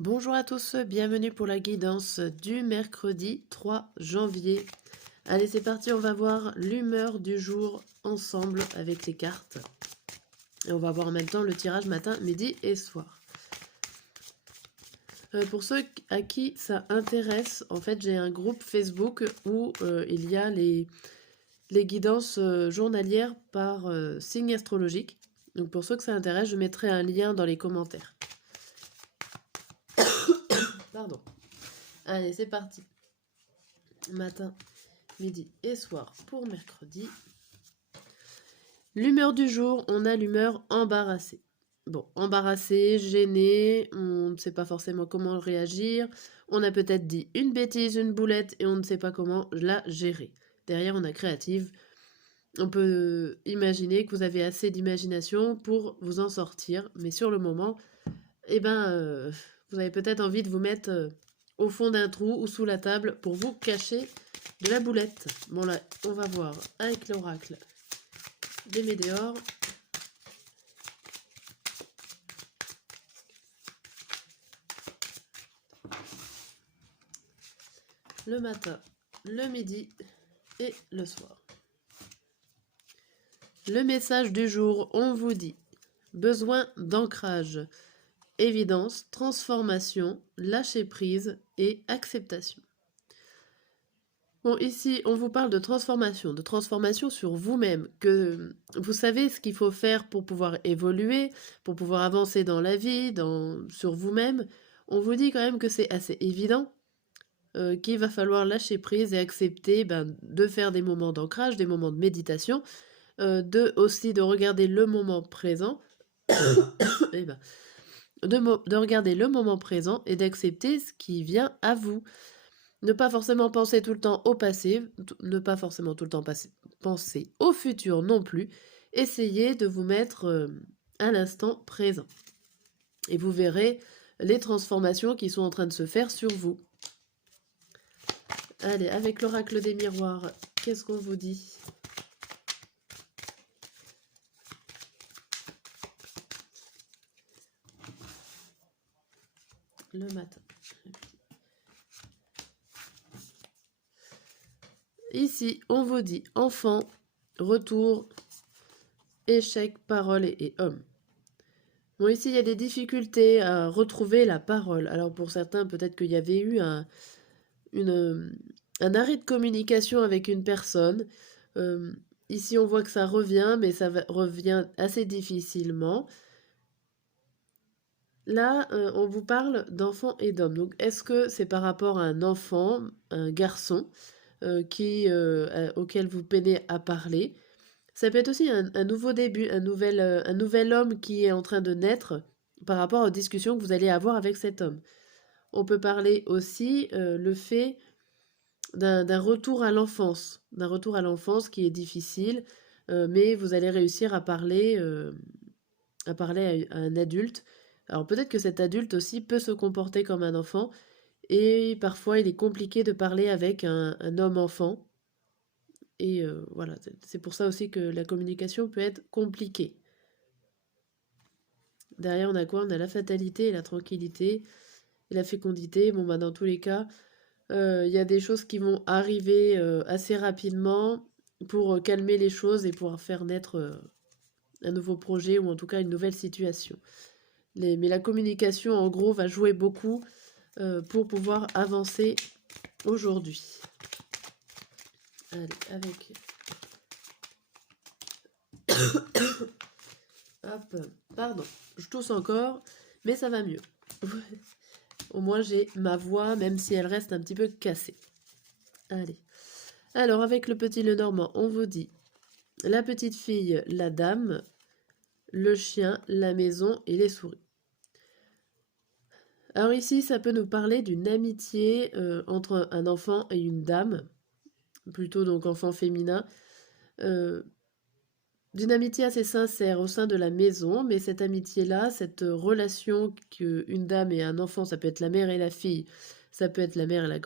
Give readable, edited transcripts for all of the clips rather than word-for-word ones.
Bonjour à tous, bienvenue pour la guidance du mercredi 3 janvier. Allez, c'est parti, on va voir l'humeur du jour ensemble avec les cartes. Et on va voir en même temps le tirage matin, midi et soir. Pour ceux à qui ça intéresse, en fait, j'ai un groupe Facebook où il y a les guidances journalières par signe astrologique. Donc pour ceux que ça intéresse, je mettrai un lien dans les commentaires. Pardon. Allez, c'est parti. Matin, midi et soir pour mercredi. L'humeur du jour, on a l'humeur embarrassée. Bon, embarrassé, gêné, on ne sait pas forcément comment réagir. On a peut-être dit une bêtise, une boulette et on ne sait pas comment la gérer. Derrière, on a créative. On peut imaginer que vous avez assez d'imagination pour vous en sortir, mais sur le moment, vous avez peut-être envie de vous mettre au fond d'un trou ou sous la table pour vous cacher de la boulette. Bon là, on va voir avec l'oracle des météores. Le matin, le midi et le soir. Le message du jour, on vous dit besoin d'ancrage, évidence, transformation, lâcher prise et acceptation. Bon, ici, on vous parle de transformation sur vous-même, que vous savez ce qu'il faut faire pour pouvoir évoluer, pour pouvoir avancer dans la vie, sur vous-même. On vous dit quand même que c'est assez évident, qu'il va falloir lâcher prise et accepter de faire des moments d'ancrage, des moments de méditation, aussi de regarder le moment présent, et de regarder le moment présent et d'accepter ce qui vient à vous. Ne pas forcément penser tout le temps au passé, ne pas forcément tout le temps penser au futur non plus. Essayez de vous mettre à l'instant présent. Et vous verrez les transformations qui sont en train de se faire sur vous. Allez, avec l'oracle des miroirs, qu'est-ce qu'on vous dit ? Le matin. Ici, on vous dit enfant, retour, échec, parole et homme. Bon, ici, il y a des difficultés à retrouver la parole. Alors, pour certains, peut-être qu'il y avait eu un arrêt de communication avec une personne. Ici, on voit que ça revient, mais revient assez difficilement. Là, on vous parle d'enfant et d'homme. Donc, est-ce que c'est par rapport à un enfant, un garçon, auquel vous peinez à parler? Ça peut être aussi un nouveau début, un nouvel homme qui est en train de naître par rapport aux discussions que vous allez avoir avec cet homme. On peut parler aussi le fait d'un retour à l'enfance, qui est difficile, mais vous allez réussir à parler à un adulte. Alors peut-être que cet adulte aussi peut se comporter comme un enfant, et parfois il est compliqué de parler avec un homme-enfant. Et voilà, c'est pour ça aussi que la communication peut être compliquée. Derrière, on a quoi? On a la fatalité et la tranquillité et la fécondité. Bon, dans tous les cas, il y a des choses qui vont arriver assez rapidement pour calmer les choses et pour faire naître un nouveau projet ou en tout cas une nouvelle situation. Mais la communication, en gros, va jouer beaucoup pour pouvoir avancer aujourd'hui. Allez, avec... Hop, pardon, je tousse encore, mais ça va mieux. Au moins j'ai ma voix, même si elle reste un petit peu cassée. Allez. Alors, avec le petit Lenormand, on vous dit la petite fille, la dame, le chien, la maison et les souris. Alors ici, ça peut nous parler d'une amitié entre un enfant et une dame, plutôt donc enfant féminin, d'une amitié assez sincère au sein de la maison, mais cette amitié-là, cette relation qu'une dame et un enfant, ça peut être la mère et la fille, ça peut être la mère et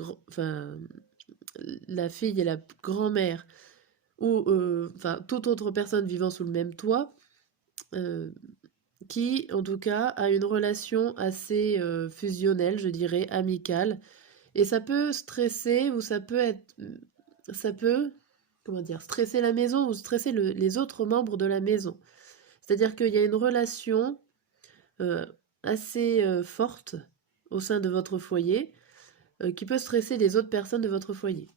la fille et la grand-mère, ou toute autre personne vivant sous le même toit, qui, en tout cas, a une relation assez fusionnelle, je dirais, amicale. Et ça peut stresser ou ça peut, comment dire, stresser la maison ou stresser les autres membres de la maison. C'est-à-dire qu'il y a une relation euh, assez forte au sein de votre foyer qui peut stresser les autres personnes de votre foyer.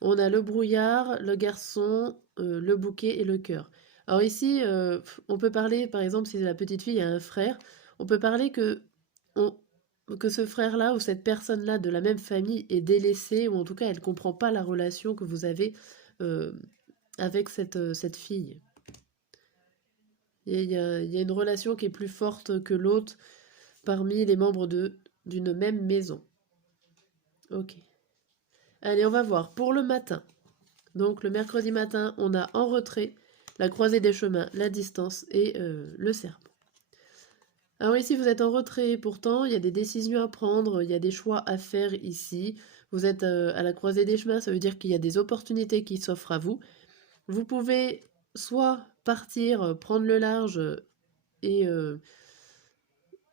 On a le brouillard, le garçon, le bouquet et le cœur. Alors ici, on peut parler, par exemple, si la petite fille a un frère, on peut parler on- que ce frère-là ou cette personne-là de la même famille est délaissée, ou en tout cas, elle ne comprend pas la relation que vous avez euh, avec cette fille. Il y a une relation qui est plus forte que l'autre parmi les membres d'une même maison. Ok. Allez, on va voir. Pour le matin. Donc le mercredi matin, on a en retrait la croisée des chemins, la distance et le serpent. Alors ici, vous êtes en retrait, pourtant, il y a des décisions à prendre, il y a des choix à faire ici. Vous êtes à la croisée des chemins, ça veut dire qu'il y a des opportunités qui s'offrent à vous. Vous pouvez soit partir, prendre le large et, euh,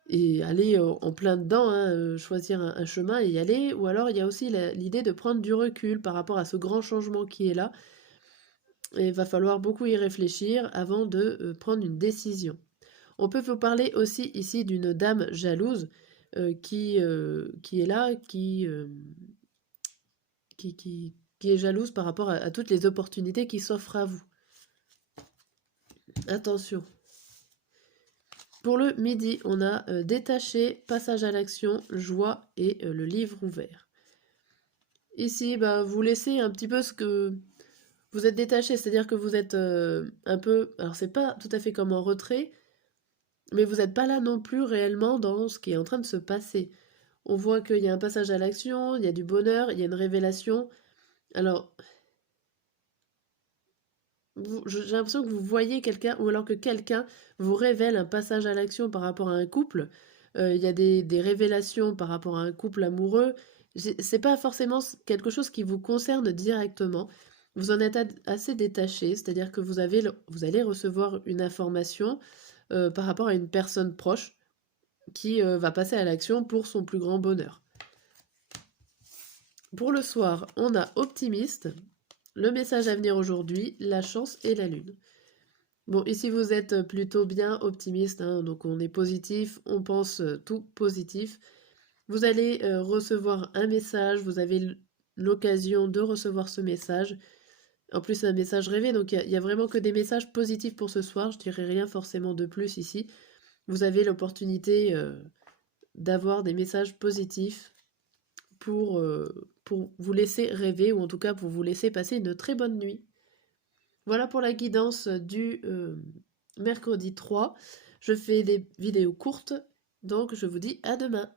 et aller en plein dedans, hein, choisir un chemin et y aller, ou alors il y a aussi l'idée de prendre du recul par rapport à ce grand changement qui est là. Et il va falloir beaucoup y réfléchir avant de prendre une décision. On peut vous parler aussi ici d'une dame jalouse qui est là, qui est jalouse par rapport à toutes les opportunités qui s'offrent à vous. Attention. Pour le midi, on a détaché, passage à l'action, joie et le livre ouvert. Ici, bah, vous laissez un petit peu ce que vous êtes détaché, c'est-à-dire que vous êtes un peu... Alors, c'est pas tout à fait comme en retrait, mais vous n'êtes pas là non plus réellement dans ce qui est en train de se passer. On voit qu'il y a un passage à l'action, il y a du bonheur, il y a une révélation. Alors, j'ai l'impression que vous voyez quelqu'un, ou alors que quelqu'un vous révèle un passage à l'action par rapport à un couple. Il y a des révélations par rapport à un couple amoureux. C'est pas forcément quelque chose qui vous concerne directement. Vous en êtes assez détaché, c'est-à-dire que vous allez recevoir une information par rapport à une personne proche qui va passer à l'action pour son plus grand bonheur. Pour le soir, on a optimiste, le message à venir aujourd'hui, la chance et la lune. Bon, ici vous êtes plutôt bien optimiste, hein, donc on est positif, on pense tout positif. Vous allez recevoir un message, vous avez l'occasion de recevoir ce message. En plus, c'est un message rêvé, donc il y a vraiment que des messages positifs pour ce soir, je dirais rien forcément de plus ici. Vous avez l'opportunité d'avoir des messages positifs pour vous laisser rêver, ou en tout cas pour vous laisser passer une très bonne nuit. Voilà pour la guidance du mercredi 3. Je fais des vidéos courtes, donc je vous dis à demain.